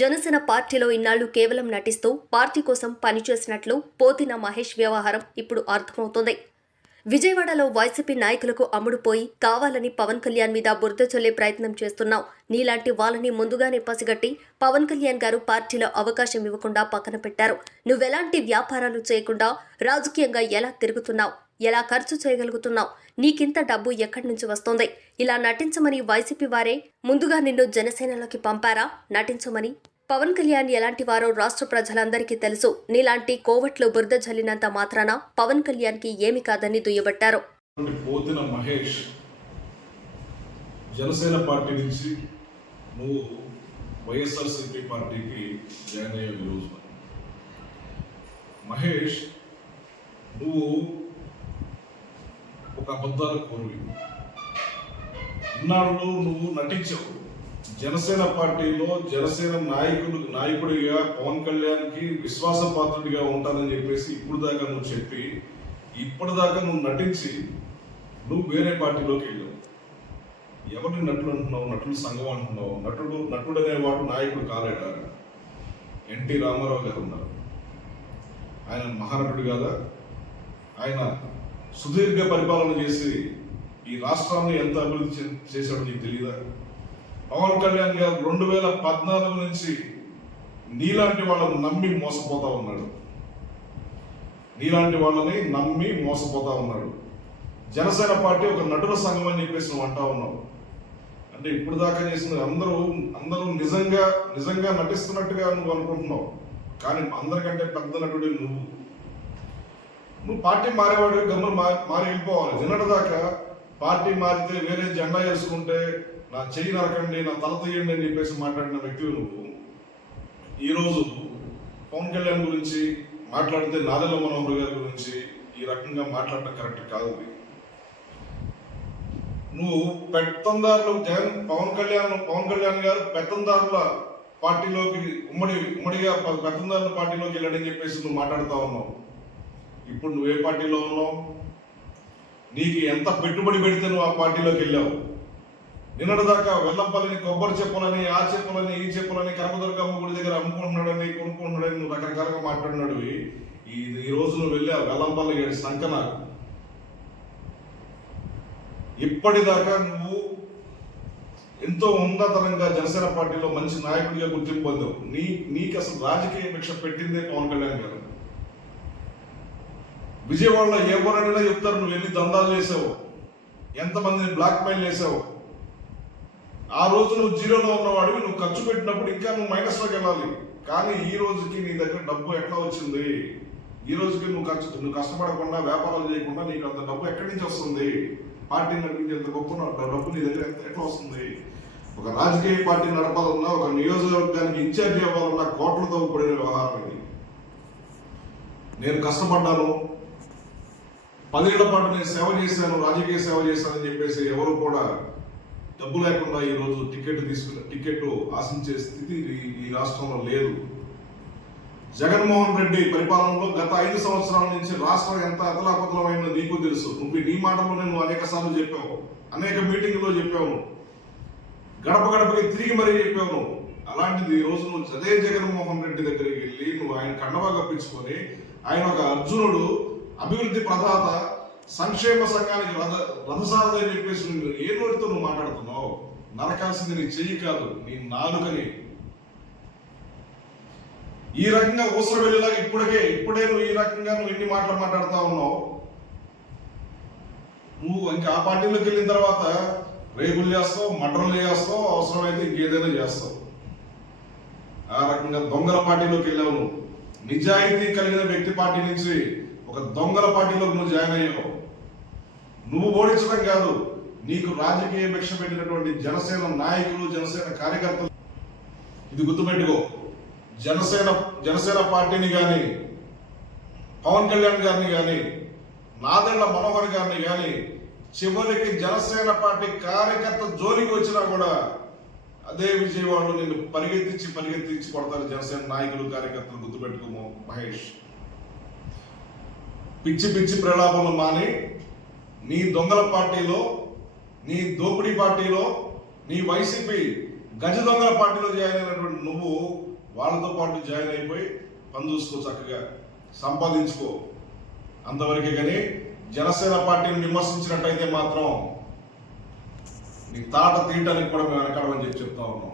జనసేన పార్టీలో ఇన్నాళ్లు కేవలం నటిస్తూ పార్టీ కోసం పనిచేసినట్లు పోతిన మహేష్ వ్యవహారం ఇప్పుడు అర్థమవుతోంది. విజయవాడలో వైసీపీ నాయకులకు అమ్ముడుపోయి కావాలని పవన్ కళ్యాణ్ మీద బురద చల్లే ప్రయత్నం చేస్తున్నావు. నీలాంటి వాళ్ళని ముందుగానే పసిగట్టి పవన్ కళ్యాణ్ గారు పార్టీలో అవకాశం ఇవ్వకుండా పక్కన పెట్టారు. నువ్వెలాంటి వ్యాపారాలు చేయకుండా రాజకీయంగా ఎలా తిరుగుతున్నావు, ఎలా ఖర్చు చేయగలుగుతున్నావు, నీకింత డబ్బు ఎక్కడి నుంచి వస్తోంది? ఇలా నటించమని వైసీపీ వారే ముందుగా నిన్ను జనసేనలోకి పంపారా? నటించమని పవన్ కళ్యాణ్ ఎలాంటి వారో రాష్ట్ర ప్రజలందరికీ తెలుసు. నీలాంటి కోవట్లు బురద జల్లినంత మాత్రాన పవన్ కళ్యాణ్ కి ఏమి కాదని దుయ్యబట్టారు. పోతిన మహేష్ జనసేన పార్టీ నుంచి నువ్వు వైఎస్ఆర్సీపీ పార్టీకి జాయిన్ అయ్యే రోజు మహేష్, నువ్వు ఒక అబద్ధాల కోరువి. ఇన్నాళ్ళు నువ్వు నటించావు. జనసేన పార్టీలో జనసేన నాయకుడిగా పవన్ కళ్యాణ్కి విశ్వాసపాత్రుడిగా ఉంటానని చెప్పేసి ఇప్పుడు దాకా నువ్వు చెప్పి, ఇప్పటిదాకా నువ్వు నటించి నువ్వు వేరే పార్టీలోకి వెళ్ళావు. ఎవరిని నటుడు అంటున్నావు? నటుడు సంఘం అంటున్నావు. నటుడు అనేవాడు నాయకుడు కాలేడా? ఎన్టీ రామారావు గారు ఉన్నారు. ఆయన మహానటుడు కాదా? ఆయన సుదీర్ఘ పరిపాలన చేసి ఈ రాష్ట్రాన్ని ఎంత అభివృద్ధి చేశాడో నీకు తెలియదా? పవన్ కళ్యాణ్ గారు 2014 నుంచి నీలాంటి వాళ్ళని నమ్మి మోసపోతా ఉన్నాడు. జనసేన పార్టీ ఒక నటుల సంఘం అని చెప్పేసి నువ్వు అంటా ఉన్నావు. అంటే ఇప్పుడు దాకా చేసిన అందరూ నిజంగా నటిస్తున్నట్టుగా నువ్వు అనుకుంటున్నావు. కానీ అందరికంటే పెద్ద నటుడు నువ్వు పార్టీ మారేవాడు. గమ్మును మారి వెళ్ళిపోవాలి. నిన్నటి దాకా పార్టీ మారితే వేరే జెండా వేసుకుంటే నా చెయ్యి నరకండి, నా తల తీయండి అని చెప్పేసి మాట్లాడిన వ్యక్తివి నువ్వు. ఈరోజు పవన్ కళ్యాణ్ గురించి మాట్లాడితే నాదెళ్ల మనోహర్ గారి గురించి ఈ రకంగా మాట్లాడటం కరెక్ట్ కాదు. నువ్వు పెత్తందారులు పవన్ కళ్యాణ్ గారు పెత్తందారుల పార్టీలోకి ఉమ్మడిగా పెత్తందారుల పార్టీలోకి వెళ్ళాడని చెప్పేసి నువ్వు మాట్లాడుతూ ఉన్నావు. ఇప్పుడు నువ్వే పార్టీలో ఉన్నావు? నీకు ఎంత పెట్టుబడి పెడితే నువ్వు ఆ పార్టీలోకి వెళ్ళావు? నిన్నటిదాకా వెల్లంపల్లిని కొబ్బరి చెప్పులని, ఆ చెప్పులని, ఈ చెప్పులని కనకదుర్గమ్మ గుడి దగ్గర అమ్ముకుంటున్నాడని, కొనుక్కుంటున్నాడని నువ్వు రకరకాలుగా మాట్లాడినాడు. ఈ రోజు నువ్వు వెళ్ళా వెల్లంపల్లి గడి సంకన. ఇప్పటిదాకా నువ్వు ఎంతో ఉన్నతరంగా జనసేన పార్టీలో మంచి నాయకుడిగా గుర్తింపు పొందావు. నీకు అసలు రాజకీయ భిక్ష పెట్టిందే పవన్ కళ్యాణ్ గారు. విజయవాడలో ఎవరైనా చెప్తారు నువ్వు ఎన్ని దందాలు చేసావు, ఎంతమందిని బ్లాక్ మెయిల్ చేసావు. ఆ రోజు నువ్వు జీరోలో ఉన్నవాడివి. నువ్వు ఖర్చు పెట్టినప్పుడు ఇంకా నువ్వు మైనస్లోకి వెళ్ళాలి. కానీ ఈ రోజుకి నీ దగ్గర డబ్బు ఎట్లా వచ్చింది? ఈ రోజుకి నువ్వు కష్టపడకుండా, వ్యాపారాలు చేయకుండా నీకు అంత డబ్బు ఎక్కడి నుంచి వస్తుంది? పార్టీ నడిపించేంత గొప్ప డబ్బు నీ దగ్గర ఎట్లా వస్తుంది? ఒక రాజకీయ పార్టీ నడపాలన్నా, ఒక నియోజకవర్గానికి ఇన్ఛార్జి అవ్వాలన్నా కోట్లతో కూడిన వ్యవహారం ఇది. నేను కష్టపడ్డాను, 10 ఏళ్ల పాటు నేను సేవ చేశాను, రాజకీయ సేవ చేశానని చెప్పేసి ఎవరు కూడా డబ్బు లేకుండా ఈరోజు టికెట్ ఆశించే స్థితి ఈ రాష్ట్రంలో లేదు. జగన్మోహన్ రెడ్డి పరిపాలనలో గత 5 సంవత్సరాల నుంచి రాష్ట్రం ఎంత అతలాకుతలమైందో నీకు తెలుసు. నీ మాటల్లో నేను అనేక సార్లు చెప్పావు, అనేక మీటింగ్లో చెప్పావు, గడప గడపకి తిరిగి మరీ చెప్పావు. అలాంటిది ఈ రోజు నువ్వు అదే జగన్మోహన్ రెడ్డి దగ్గరికి వెళ్ళి నువ్వు ఆయన కండవా కప్పించుకొని, ఆయన ఒక అర్జునుడు, అభివృద్ధి ప్రదాత, సంక్షేమ సంఘానికి రథసారథి అని చెప్పేసి ఏ నోటితో నువ్వు మాట్లాడుతున్నావు? నరకాల్సింది నీ చెయ్యి కాదు, నీ నాలుకని. ఈ రకంగా ఊసర వెళ్ళేలాగా ఇప్పుడే నువ్వు ఈ రకంగా ఎన్ని మాటలు మాట్లాడుతూ ఉన్నావు. నువ్వు ఇంకా ఆ పార్టీలోకి వెళ్ళిన తర్వాత రేపులు చేస్తావు, మర్డర్లు చేస్తావు, అవసరమైతే ఇంకేదైనా చేస్తావు. ఆ రకంగా దొంగల పార్టీలోకి వెళ్ళావు. నువ్వు నిజాయితీ కలిగిన వ్యక్తి పార్టీ నుంచి ఒక దొంగల పార్టీలోకి నువ్వు జాయిన్ అయ్యావు. నువ్వు ఓడించడం కాదు, నీకు రాజకీయ భిక్ష పెట్టినటువంటి జనసేన నాయకులు, జనసేన కార్యకర్తలు ఇది గుర్తుపెట్టుకో. జనసేన పార్టీని కానీ, పవన్ కళ్యాణ్ గారిని కానీ, నాదెళ్ల మనోహర్ గారిని కానీ చివరికి జనసేన పార్టీ కార్యకర్త జోలికి వచ్చినా కూడా అదే విజయవాడలో నిన్ను పరిగెత్తించి కొడతారు జనసేన నాయకులు, కార్యకర్తలు. గుర్తుపెట్టుకోము మహేష్. పిచ్చి ప్రలాపనలు మాని నీ దొంగల పార్టీలో, నీ దోపిడీ పార్టీలో, నీ వైసీపీ గజ దొంగల పార్టీలో జాయిన్ అయినటువంటి నువ్వు వాళ్ళతో పాటు జాయిన్ అయిపోయి పని చూసుకో, చక్కగా సంపాదించుకో అంతవరకే. కానీ జనసేన పార్టీని విమర్శించినట్టయితే మాత్రం నీ తాట తీయటానికి కూడా మేము వెనకాడమని చెప్తా ఉన్నాం.